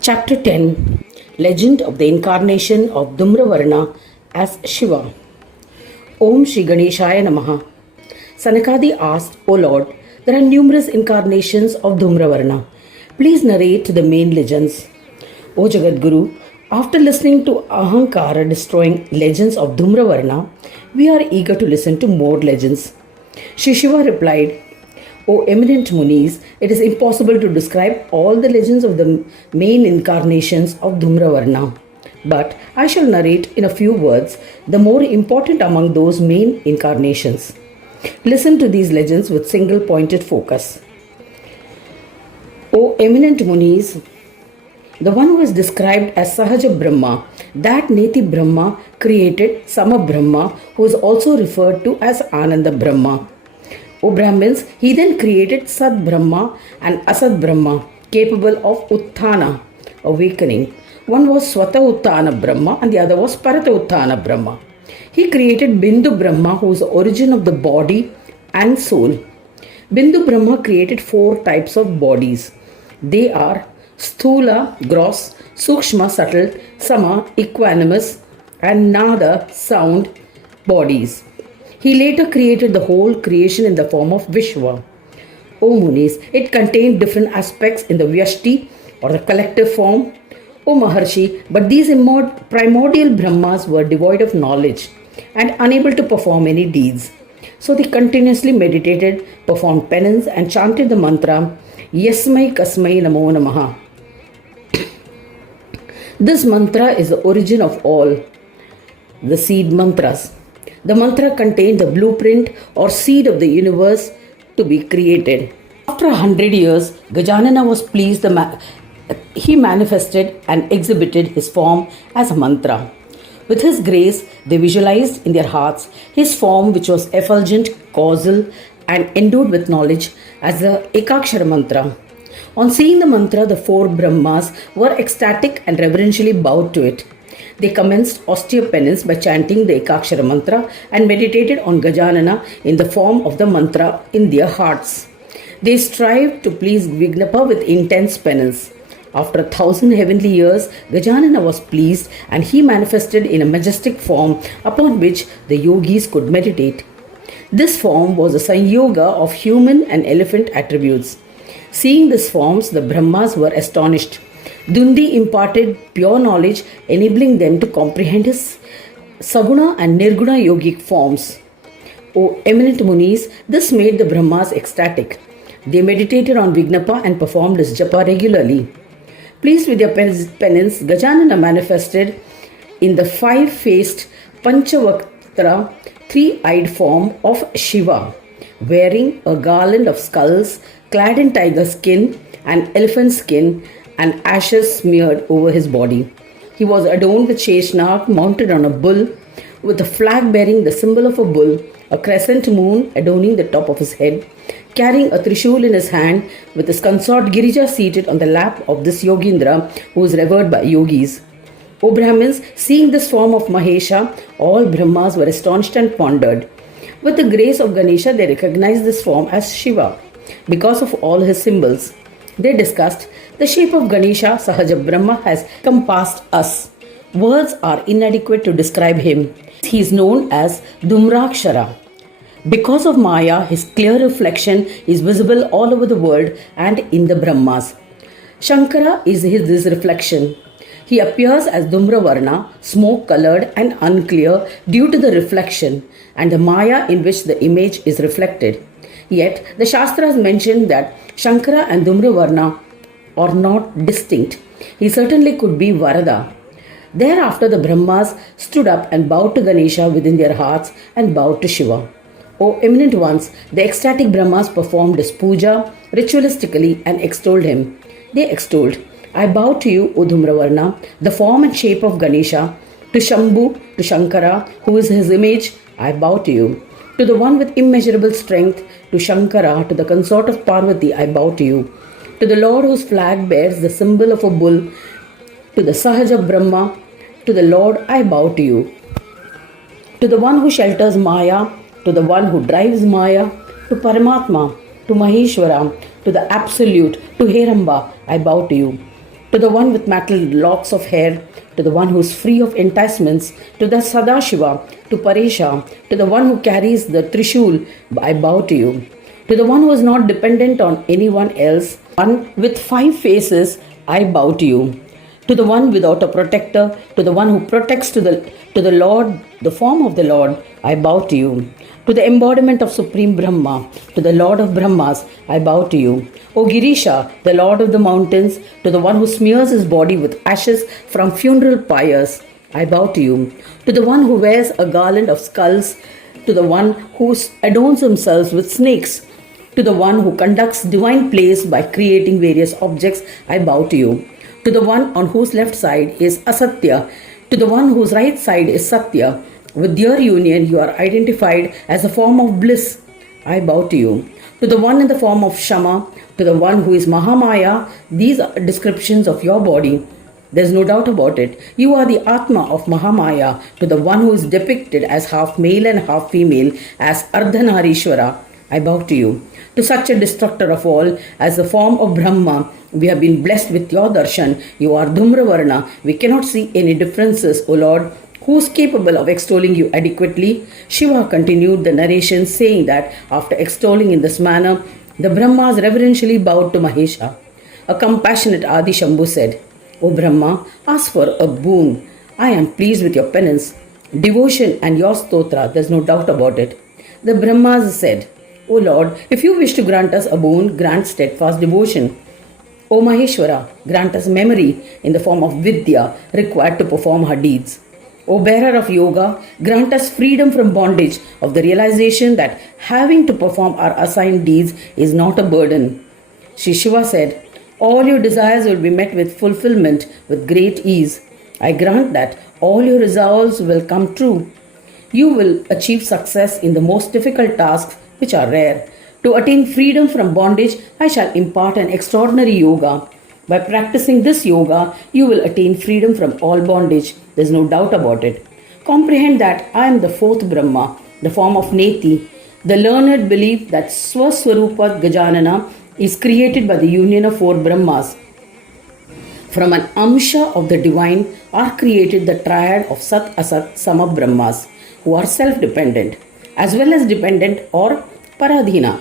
Chapter 10 Legend of the Incarnation of Dhumravarna as Shiva. Om Shri Ganeshaya Namaha. Sanakadi asked, O Lord, there are numerous incarnations of Dhumravarna. Please narrate the main legends. O Jagadguru, after listening to Ahankara destroying legends of Dhumravarna, we are eager to listen to more legends. Shri Shiva replied, O eminent Munis, it is impossible to describe all the legends of the main incarnations of Dhumravarna. But I shall narrate in a few words the more important among those main incarnations. Listen to these legends with single pointed focus. O eminent Munis, the one who is described as Sahaja Brahma, that Neti Brahma created Sama Brahma, who is also referred to as Ananda Brahma. O Brahmins, he then created Sad Brahma and Asad Brahma, capable of Utthana, awakening. One was Swata Utthana Brahma and the other was Parata Utthana Brahma. He created Bindu Brahma, who is the origin of the body and soul. Bindu Brahma created 4 types of bodies. They are Sthula, gross, Sukshma, subtle, Sama, equanimous, and Nada, sound, bodies. He later created the whole creation in the form of Vishwa. O Munis, it contained different aspects in the Vyashti or the collective form. O Maharshi, but these primordial Brahmas were devoid of knowledge and unable to perform any deeds. So they continuously meditated, performed penance, and chanted the mantra Yasmai Kasmai Namo Namaha. This mantra is the origin of all the seed mantras. The mantra contained the blueprint or seed of the universe to be created. After 100 years, Gajanana was pleased. He manifested and exhibited his form as a mantra. With his grace, they visualized in their hearts his form, which was effulgent, causal, and endowed with knowledge, as the Ekakshara mantra. On seeing the mantra, the 4 Brahmas were ecstatic and reverentially bowed to it. They commenced austere penance by chanting the Ekakshara mantra and meditated on Gajanana in the form of the mantra in their hearts. They strived to please Vignapa with intense penance. After 1,000 heavenly years, Gajanana was pleased and he manifested in a majestic form upon which the yogis could meditate. This form was a Sanyoga of human and elephant attributes. Seeing these forms, the Brahmas were astonished. Dundi imparted pure knowledge, enabling them to comprehend his Saguna and Nirguna yogic forms. O eminent Munis, this made the Brahmas ecstatic. They meditated on Vignapa and performed his japa regularly. Pleased with their penance, Gajanana manifested in the 5-faced Panchavaktra 3-eyed form of Shiva, wearing a garland of skulls, clad in tiger skin and elephant skin, and ashes smeared over his body. He was adorned with Sheshnag mounted on a bull, with a flag bearing the symbol of a bull, a crescent moon adorning the top of his head, carrying a trishul in his hand, with his consort Girija seated on the lap of this Yogindra, who is revered by yogis. O Brahmins, seeing this form of Mahesha, all Brahmas were astonished and pondered. With the grace of Ganesha, they recognized this form as Shiva, because of all his symbols. They discussed, the shape of Ganesha, Sahaja Brahma, has compassed us. Words are inadequate to describe him. He is known as Dhumrakshara. Because of Maya, his clear reflection is visible all over the world and in the Brahmas. Shankara is his reflection. He appears as Dhumravarna, smoke-colored and unclear due to the reflection and the Maya in which the image is reflected. Yet, the Shastras mention that Shankara and Dhumravarna are not distinct. He certainly could be Varada. Thereafter, the Brahmas stood up and bowed to Ganesha within their hearts and bowed to Shiva. O eminent ones, the ecstatic Brahmas performed his puja ritualistically and extolled him. They extolled, I bow to you, O Dhumravarna, the form and shape of Ganesha, to Shambhu, to Shankara, who is his image, I bow to you. To the one with immeasurable strength, to Shankara, to the consort of Parvati, I bow to you. To the Lord whose flag bears the symbol of a bull, to the Sahaja Brahma, to the Lord, I bow to you. To the one who shelters Maya, to the one who drives Maya, to Paramatma, to Maheshwara, To the Absolute, to Heramba, I bow to you. To the one with matted locks of hair, to the one who is free of enticements, to the Sadashiva, to Paresha, to the one who carries the Trishul, I bow to you. To the one who is not dependent on anyone else, one with 5 faces, I bow to you. To the one without a protector, to the one who protects to the Lord, the form of the Lord, I bow to you. To the embodiment of Supreme Brahma, to the Lord of Brahmas, I bow to you. O Girisha, the Lord of the mountains, to the one who smears his body with ashes from funeral pyres, I bow to you. To the one who wears a garland of skulls, to the one who adorns himself with snakes, to the one who conducts divine plays by creating various objects, I bow to you. To the one on whose left side is Asatya, to the one whose right side is Satya, with your union you are identified as a form of bliss, I bow to you. To the one in the form of Shama, to the one who is Mahamaya, these are descriptions of your body. There is no doubt about it. You are the Atma of Mahamaya, to the one who is depicted as half male and half female, as Ardhanarishwara, I bow to you. To such a destructor of all, as the form of Brahma, we have been blessed with your darshan. You are Dhumravarna. We cannot see any differences, O Lord. Who is capable of extolling you adequately? Shiva continued the narration, saying that after extolling in this manner, the Brahmas reverentially bowed to Mahesha. A compassionate Adi Shambhu said, O Brahma, ask for a boon. I am pleased with your penance, devotion and your stotra, there is no doubt about it. The Brahmas said, O Lord, if you wish to grant us a boon, grant steadfast devotion. O Maheshwara, grant us memory in the form of Vidya required to perform her deeds. O bearer of yoga, grant us freedom from bondage of the realization that having to perform our assigned deeds is not a burden. Shri Shiva said, all your desires will be met with fulfillment with great ease. I grant that all your resolves will come true. You will achieve success in the most difficult tasks which are rare. To attain freedom from bondage, I shall impart an extraordinary yoga. By practicing this yoga, you will attain freedom from all bondage. There is no doubt about it. Comprehend that I am the 4th Brahma, the form of Neti. The learned believe that Swaswarupa Gajanana is created by the union of 4 Brahmas. From an Amsha of the divine are created the triad of Sat Asat Sama Brahmas, who are self-dependent, as well as dependent or Paradhina.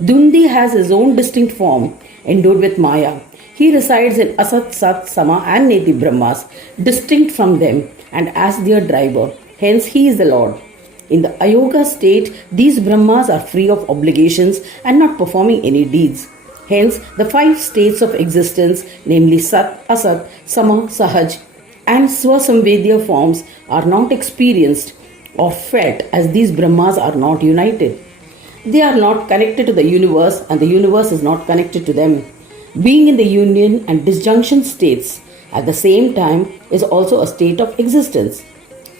Dundi has his own distinct form, endowed with Maya. He resides in Asat, Sat, Sama and Neti Brahmas, distinct from them and as their driver. Hence, he is the Lord. In the Ayoga state, these Brahmas are free of obligations and not performing any deeds. Hence, the 5 states of existence, namely Sat, Asat, Sama, Sahaj and Swasamvedya forms, are not experienced or felt as these Brahmas are not united. They are not connected to the universe and the universe is not connected to them. Being in the union and disjunction states at the same time is also a state of existence.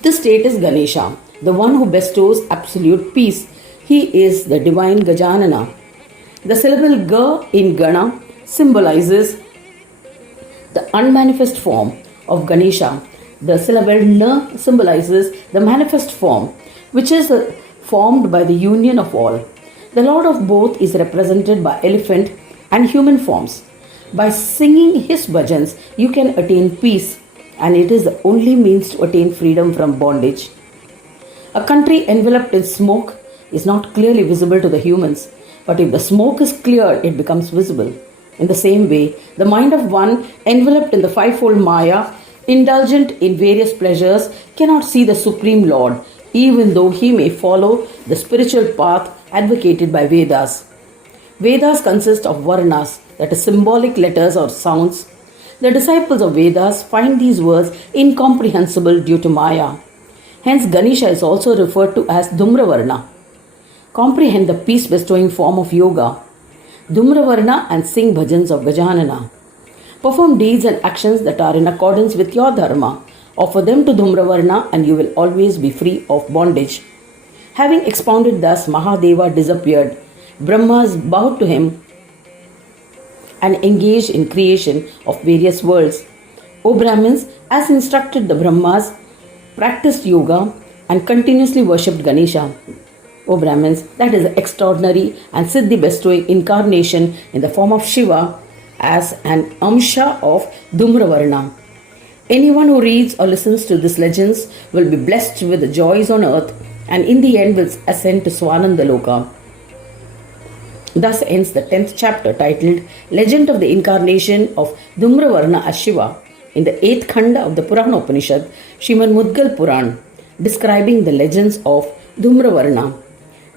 This state is Ganesha, the one who bestows absolute peace. He is the divine Gajanana. The syllable Ga in Gana symbolizes the unmanifest form of Ganesha. The syllable Na symbolizes the manifest form, which is formed by the union of all. The Lord of both is represented by elephant and human forms. By singing his bhajans, you can attain peace, and it is the only means to attain freedom from bondage. A country enveloped in smoke is not clearly visible to the humans, but if the smoke is cleared, it becomes visible. In the same way, the mind of one enveloped in the 5-fold Maya, indulgent in various pleasures, cannot see the Supreme Lord, even though he may follow the spiritual path advocated by Vedas. Vedas consist of Varnas, that is symbolic letters or sounds. The disciples of Vedas find these words incomprehensible due to Maya. Hence, Ganesha is also referred to as Dhumravarna. Comprehend the peace-bestowing form of yoga. Dhumravarna and sing bhajans of Gajanana. Perform deeds and actions that are in accordance with your dharma. Offer them to Dhumravarna and you will always be free of bondage. Having expounded thus, Mahadeva disappeared. Brahmas bowed to him and engaged in creation of various worlds. O Brahmins, as instructed, the Brahmas practiced yoga and continuously worshipped Ganesha. O Brahmins, that is the extraordinary and Siddhi bestowing incarnation in the form of Shiva as an Amsha of Dhumravarna. Anyone who reads or listens to these legends will be blessed with the joys on earth and in the end will ascend to Swananda Loka. Thus ends the 10th chapter titled Legend of the Incarnation of Dhumravarna as Shiva in the 8th Khanda of the Purana Upanishad, Shiva and Mudgal Puran, describing the legends of Dhumravarna,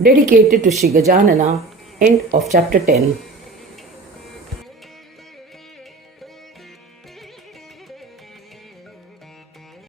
dedicated to Shri Gajanana, end of chapter 10.